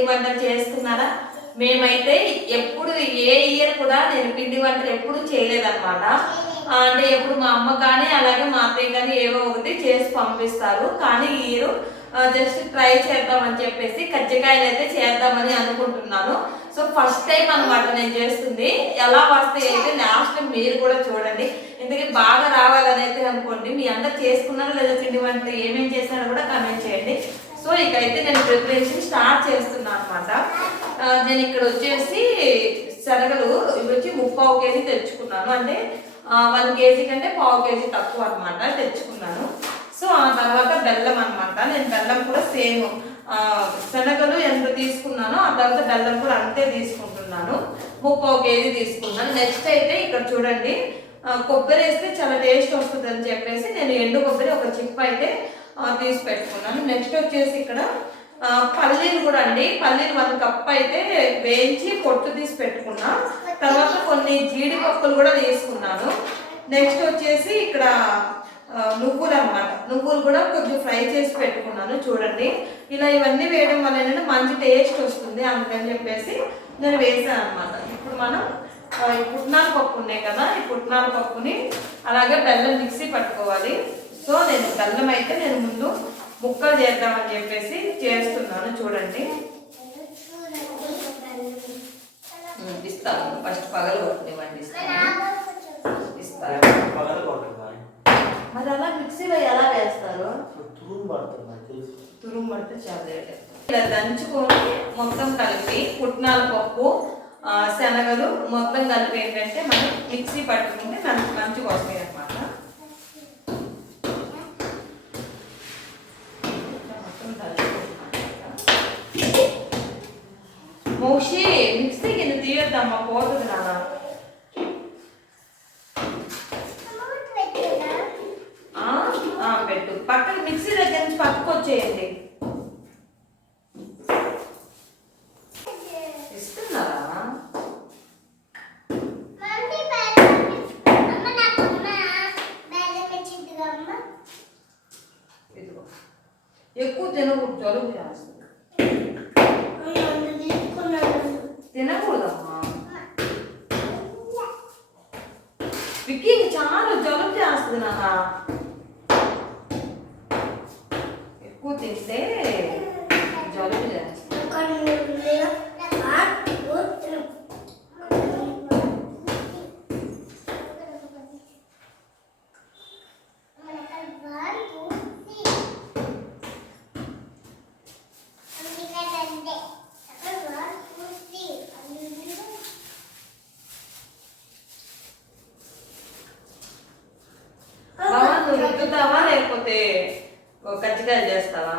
పిండి వంటలు చేసుకున్నారా? మేమైతే ఎప్పుడు ఏ ఇయర్ కూడా నేను పిండి వంటలు ఎప్పుడు చేయలేదన్నమాట. అంటే ఎప్పుడు మా అమ్మ కానీ అలాగే మా అత్తయ్య కానీ ఏవో ఒకటి చేసి పంపిస్తారు. కానీ ఈ ఇయర్ జస్ట్ ట్రై చేద్దామని చెప్పేసి కజ్జికాయలు అయితే చేద్దామని అనుకుంటున్నాను. సో ఫస్ట్ టైం అనమాట నేను చేస్తుంది. ఎలా వస్తాయి అయితే లాస్ట్ టైం మీరు కూడా చూడండి. ఎందుకంటే బాగా రావాలని అయితే అనుకోండి. మీ అందరు చేసుకున్నారో లేదా పిండి వంటలు ఏమేమి చేశారో కూడా కామెంట్ చేయండి. సో ఇకైతే నేను ప్రిపరేషన్ స్టార్ట్ చేస్తున్నాను అనమాట. నేను ఇక్కడ వచ్చేసి శనగలు ఇవి వచ్చి 3/4 కేజీ తెచ్చుకున్నాను. అంటే 1 కేజీ కంటే 1/4 కేజీ తక్కువ అనమాట తెచ్చుకున్నాను. సో ఆ తర్వాత బెల్లం అనమాట. నేను బెల్లం కూడా సేమ్ శనగలు ఎంత తీసుకున్నానో ఆ తర్వాత బెల్లం కూడా అంతే తీసుకుంటున్నాను. 3/4 కేజీ తీసుకున్నాను. నెక్స్ట్ అయితే ఇక్కడ చూడండి, కొబ్బరి వేస్తే చాలా టేస్ట్ వస్తుంది అని చెప్పేసి నేను ఎండు కొబ్బరి ఒక చిప్ అయితే తీసి పెట్టుకున్నాను. నెక్స్ట్ వచ్చేసి ఇక్కడ పల్లీలు కూడా అండి, పల్లీలు 1 కప్ అయితే వేయించి పొట్టు తీసి పెట్టుకున్నా. తర్వాత కొన్ని జీడిపప్పులు కూడా తీసుకున్నాను. నెక్స్ట్ వచ్చేసి ఇక్కడ నువ్వులు అనమాట. నువ్వులు కూడా కొంచెం ఫ్రై చేసి పెట్టుకున్నాను. చూడండి ఇలా ఇవన్నీ వేయడం వల్ల ఏంటంటే మంచి టేస్ట్ వస్తుంది, అందుకని చెప్పేసి నేను వేసాను అనమాట. ఇప్పుడు మనం ఈ పుట్నాల పప్పు ఉన్నాయి కదా, ఈ పుట్నాల పప్పుని అలాగే బెల్లం మిక్సీ పట్టుకోవాలి. సో నేను బెల్లం అయితే నేను ముందు ముక్కలు చేద్దామని చెప్పేసి చేస్తున్నాను. చూడండి ఇస్తాను, ఫస్ట్ పగలు కొట్టనివ్వండి ఇస్తాను. మరి అలా మిక్సీలో ఎలా వేస్తారు? తురుము పడితే చాలా ఇలా దంచుకొని మొత్తం కలిపి పుట్నాల పప్పు శనగలు మొత్తం కలిపి ఏంటంటే మనం మిక్సీ పట్టుకుంటే మనకి మంచిగా వస్తాయి అనమాట. మోషి మిక్సీ కింద తీయొద్దమ్మా, పోతుంది నాన్న. పెట్టు పక్కన మిక్సీ దగ్గర నుంచి పక్కకు వచ్చేయండి. ఇస్తున్నారా? ఎక్కువ తినకూడదు, జలుబు చేస్తుంది. తినకూడదమ్మా, విక్కీ చాలా జలుబు చేస్తుంది నాన్న. ఎక్కువ తింటే జలుబు చేస్తుంది. రుద్దుతావా లేకపోతే కజ్జికాయలు చేస్తావా?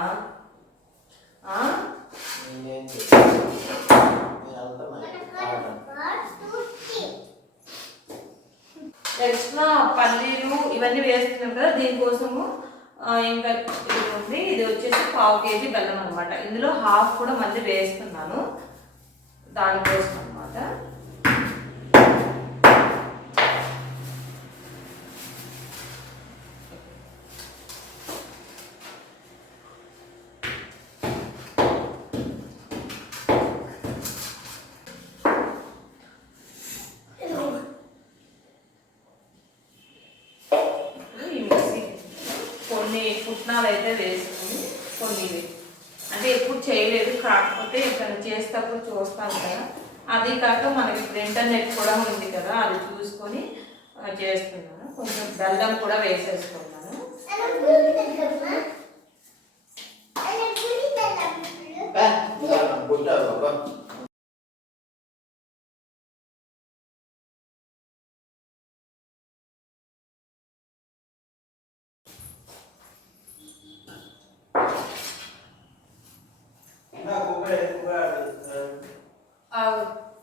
ఎక్స్ట్రా పల్లీలు ఇవన్నీ వేస్తున్నాం కదా, దీనికోసము ఇంకా ఇది ఉంది. ఇది వచ్చేసి 1/4 కేజీ బెల్లం అనమాట. ఇందులో హాఫ్ కూడా మళ్ళీ వేస్తున్నాను దానికోసం అనమాట. కొన్ని పుట్నాలు అయితే వేసుకుని కొన్ని అంటే ఎప్పుడు చేయలేదు, కాకపోతే ఇక్కడ చేసేటప్పుడు చూస్తాను కదా. అది కాక మనకి ఇప్పుడు ఇంటర్నెట్ కూడా ఉంది కదా, అది చూసుకొని చేస్తున్నాను. కొంచెం బెల్లం కూడా వేసేసుకున్నాను.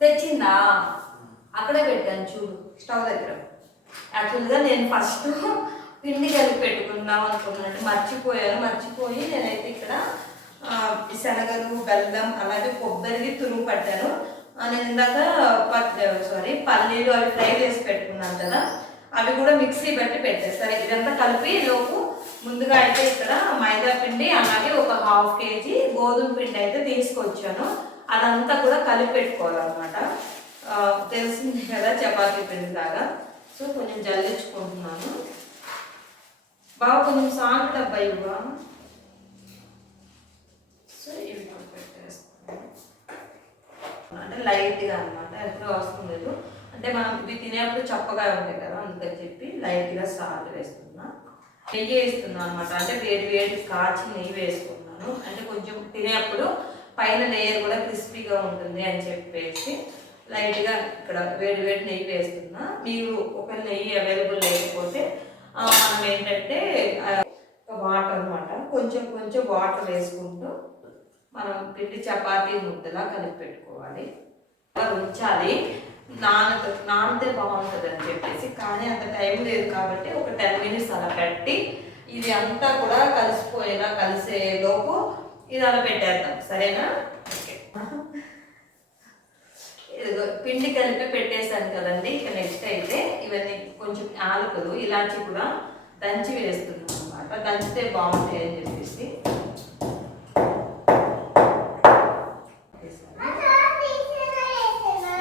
తెచ్చిందా? అక్కడే పెట్టాను చూడు, స్టవ్ దగ్గర. యాక్చువల్గా నేను ఫస్ట్ పిండి కలిపి పెట్టుకుందాం అనుకున్నాను, మర్చిపోయి నేనైతే ఇక్కడ శనగలు బెల్లం అలాగే కొబ్బరి తురుము పట్టాను. నేను ఇందాక పల్లీలు అవి ఫ్రై చేసి పెట్టుకున్నాను కదా, అవి కూడా మిక్సీ పెట్టి పెట్టేస్తారు. ఇదంతా కలిపి లోపు ముందుగా అయితే ఇక్కడ మైదా పిండి అలాగే ఒక 1/2 కేజీ గోధుమ పిండి అయితే తీసుకొచ్చాను. అదంతా కూడా కలిపి పెట్టుకోవాలన్నమాట. తెలిసింది కదా చపాతీ పిండి లాగా. సో కొంచెం జల్లించుకుంటున్నాను. బాగా కొంచెం సాల్ట్ డబ్బా ఇవ్వ. సో ఇవి పెట్టేస్తాను అంటే లైట్గా అనమాట, ఎప్పుడూ అవసరం లేదు. అంటే మనం ఇవి తినేప్పుడు చప్పగా ఉంటాయి కదా, అందుకని చెప్పి లైట్గా సాల్ట్ వేస్తున్నా. నెయ్యి వేస్తున్నాను అనమాట, అంటే వేడి వేడి కాచి నెయ్యి వేసుకున్నాను. అంటే కొంచెం తినేప్పుడు పైన లేయర్ కూడా క్రిస్పీగా ఉంటుంది అని చెప్పేసి లైట్గా ఇక్కడ వేడి వేడి నెయ్యి వేస్తున్నా. మీరు ఒకవేళ నెయ్యి అవైలబుల్ లేకపోతే మనం ఏంటంటే వాటర్ అనమాట, కొంచెం కొంచెం వాటర్ వేసుకుంటూ మనం పిండి చపాతీ ముద్దలా కలిపి పెట్టుకోవాలి. ఉంచాలి, నానితే బాగుంటుంది అని చెప్పేసి. కానీ అంత టైం లేదు కాబట్టి ఒక 10 minutes అలా పెట్టి ఇది అంతా కూడా కలిసిపోయేలా కలిసే లోపు ఇది అలా పెట్టేద్దాం, సరేనా? ఓకే, పిండి కలిపి పెట్టేశాను కదండి. ఇక నెక్స్ట్ అయితే ఇవన్నీ కొంచెం యాలకులు ఇలాచి కూడా దంచి వేస్తున్నాను అనమాట. దంచితే బాగుంటాయి అని చెప్పేసి.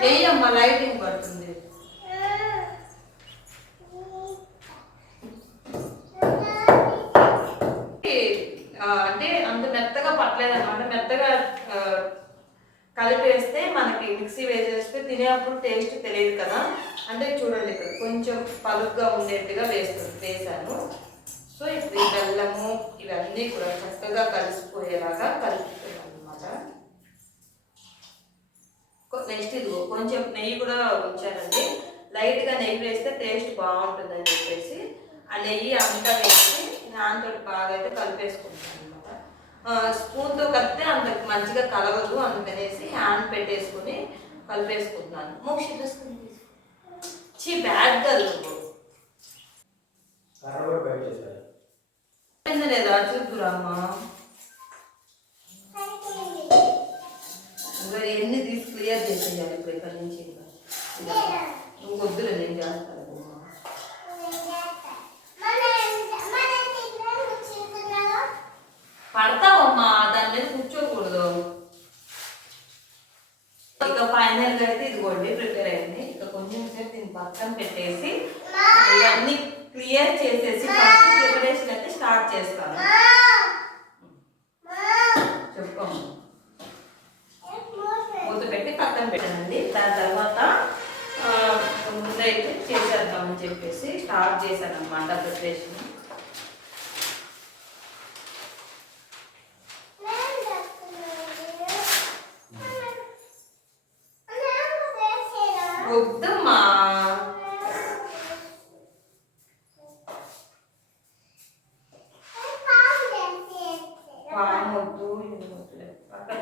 వేయమ్మా, లైటింగ్ పడుతుంది. అంటే అంత మెత్తగా పట్టలేదు అనమాట. మెత్తగా కలిపేస్తే మనకి మిక్సీ వేసేస్తే తినేప్పుడు టేస్ట్ తెలియదు కదా. అంటే చూడండి ఇక్కడ కొంచెం పలుగ్గా ఉండేట్టుగా వేసాను. సో ఇప్పుడు ఈ బెల్లము ఇవన్నీ కూడా చక్కగా కలిసిపోయేలాగా కలుపుతున్నాను అనమాట. నెక్స్ట్ ఇదిగో కొంచెం నెయ్యి కూడా ఉంచానండి. లైట్గా నెయ్యి వేస్తే టేస్ట్ బాగుంటుందని చెప్పేసి ఆ నెయ్యి అంతా వేసి దాంతో బాగా అయితే కలిపేసుకుంటాను అనమాట. స్పూన్తో కలిపితే అంత మంచిగా కలవదు, అందుకనేసి హ్యాండ్ పెట్టేసుకుని కలిపేసుకుంటున్నాను. మోక్షి తీసుకుని బ్యాడ్ కలుపు లేదా చూద్దురామ్మా. ఎన్ని తీసి క్లియర్ చేసేయాలి ఇప్పుడు ఇక్కడ నుంచి. నువ్వు వద్దులే, నేను చేస్తాను. పడతావమ్మా, దాని మీద కూర్చోకూడదు. ఇక ఫైనల్గా అయితే ఇదిగోండి ప్రిపేర్ అయింది. ఇక కొంచెం సేపు దీన్ని పక్కన పెట్టేసి ఇవన్నీ క్లియర్ చేసేసి ఫస్ట్ ప్రిపరేషన్ అయితే స్టార్ట్ చేస్తాను. చెప్పమ్మా. మూత పెట్టి పక్కన పెట్టానండి. దాని తర్వాత ముందైతే చేసేద్దామని చెప్పేసి స్టార్ట్ చేశాను అనమాట ప్రిపరేషన్. వద్దమ్మా, వద్దు, పక్కన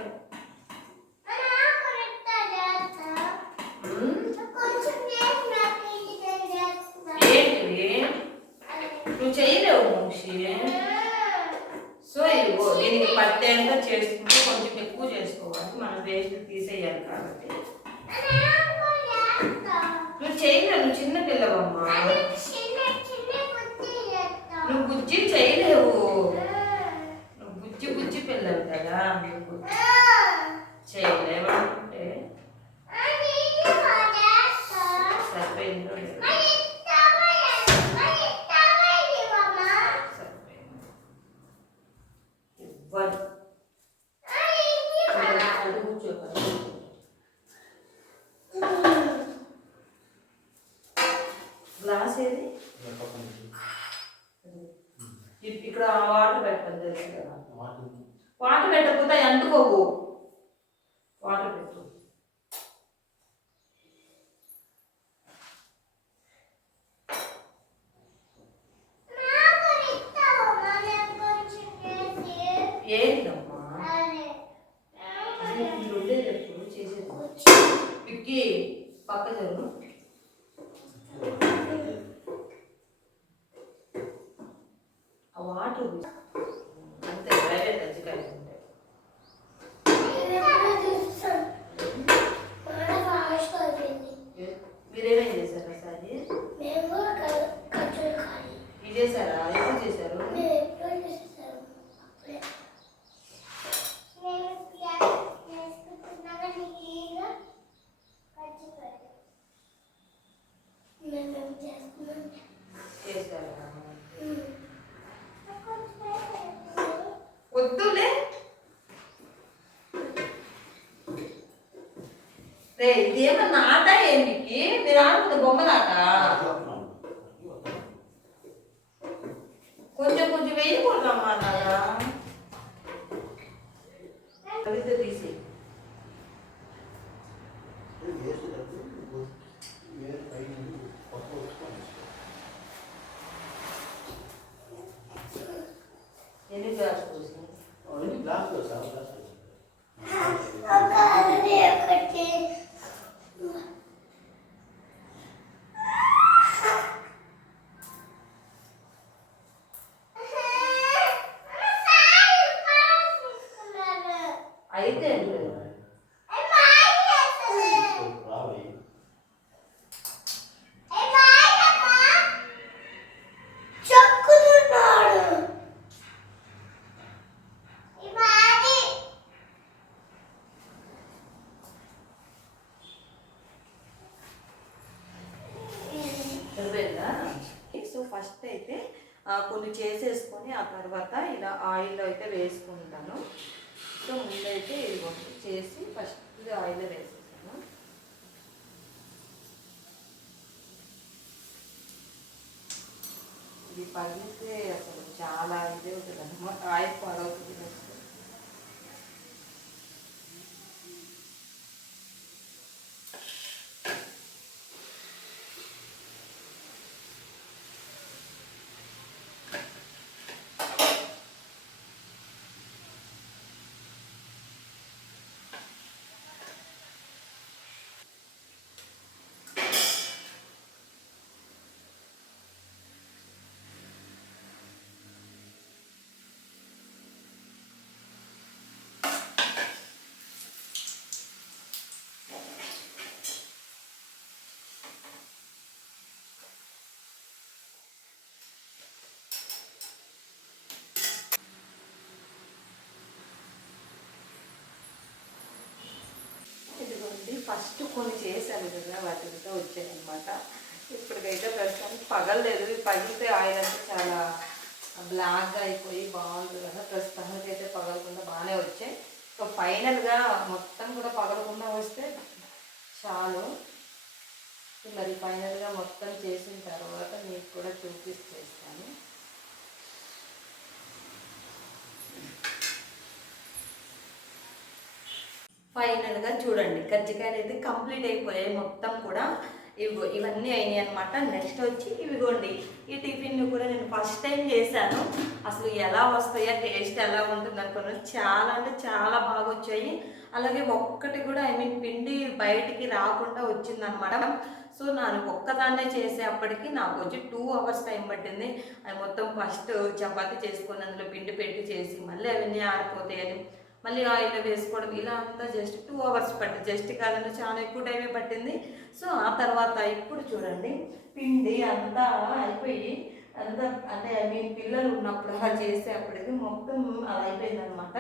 నువ్వు చేయలేవు మోక్షి. సో ఇదిగో దీనికి పట్టేంత చేసుకుంటే కొంచెం ఎక్కువ చేసుకోవాలి, మనం వేస్ట్ తీసేయాలి కాబట్టి. నువ్వు చేయలేవు, నువ్వు చిన్న పిల్లవమ్మా, నువ్వు బుజ్జి చేయలేవు. నువ్వు బుజ్జి పిల్లవు కదా, నువ్వు చేయలేవు అనుకుంటే సరిపోయిందో లేదు. గ్లాస్ ఏది? ఇక్కడ వాటర్ పెట్టండి, తెలుసు కదా. వాటర్ పెట్టకపోతే అంటుకోవు. వాటర్ పెట్టు. ఏంటమ్మా ఉండేది ఎప్పుడు చేసేది? విక్కీ పక్క జరుగు. ఆ వాటర్ అంతే, వేరే తెచ్చికాయ ఉంటాయి. మీరేమేం చేశారు సారి? ఇది చేశారా? ఎప్పుడు చేశారు? రే ఇదేమన్నా ఆట ఏమికి మీరు ఆడుతున్న బొమ్మలాట కొంచెం కొంచెం వేయకూడదమ్మా నాన్న తీసి ఎన్ని గ్లాస్ అయితే సో ఫస్ట్ అయితే కొన్ని చేసేసుకొని ఆ తర్వాత ఇలా ఆయిల్లో అయితే వేసుకుంటాను. సో ముందైతే ఇది చేసి ఫస్ట్ ఆయిల్లో వేసేసాను. ఇది పగిలితే అసలు చాలా ఇదే ఉంటుంది అన్నమాట, ఆయిల్ పాడవుతుంది. ఫస్ట్ కొన్ని చేశాను కదా వాటితో వచ్చాయన్నమాట. ఇప్పటికైతే ప్రస్తుతానికి పగలలేదు. పగిలితే ఆయిల్ అంటే చాలా బ్లాక్గా అయిపోయి బాగుంటుంది కదా. ప్రస్తుతానికి అయితే పగలకుండా బాగానే వచ్చాయి. సో ఫైనల్గా మొత్తం కూడా పగలకుండా వస్తే చాలు. మరి ఫైనల్గా మొత్తం చేసిన తర్వాత మీకు కూడా చూపిస్తాను. ఫైనల్గా చూడండి కజ్జికాయలు అయితే కంప్లీట్ అయిపోయాయి మొత్తం కూడా. ఇవన్నీ అయినాయి అనమాట. నెక్స్ట్ వచ్చి ఇవిగోండి ఈ టిఫిన్ కూడా నేను ఫస్ట్ టైం చేశాను. అసలు ఎలా వస్తాయో టేస్ట్ ఎలా ఉంటుంది అనుకున్నాను. చాలా అంటే చాలా బాగా వచ్చాయి. అలాగే ఒక్కటి కూడా పిండి బయటికి రాకుండా వచ్చిందనమాట. సో నేను ఒక్కదాన్నే చేసేప్పటికి నాకు వచ్చి 2 hours టైం పట్టింది. అది మొత్తం ఫస్ట్ చపాతీ చేసుకొని అందులో పిండి పెట్టి చేసి మళ్ళీ అవన్నీ ఆరిపోతాయని మళ్ళీ ఆయిల్ వేసుకోవడం ఇలా అంతా జస్ట్ 2 hours పట్టింది. జస్ట్ కాదంటే చాలా ఎక్కువ టైమే పట్టింది. సో ఆ తర్వాత ఇప్పుడు చూడండి పిండి అంతా అయిపోయి అంతా అంటే పిల్లలు ఉన్నప్పుడు అలా చేసేప్పటికి మొత్తం అలా అయిపోయింది అనమాట.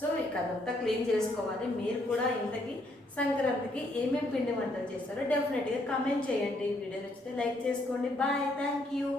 సో ఇక అదంతా క్లీన్ చేసుకోవాలి. మీరు కూడా ఇంతకీ సంక్రాంతికి ఏమేమి పిండి వంటలు చేస్తారో డెఫినెట్గా కామెంట్ చేయండి. వీడియో నచ్చితే లైక్ చేసుకోండి. Bye, thank you.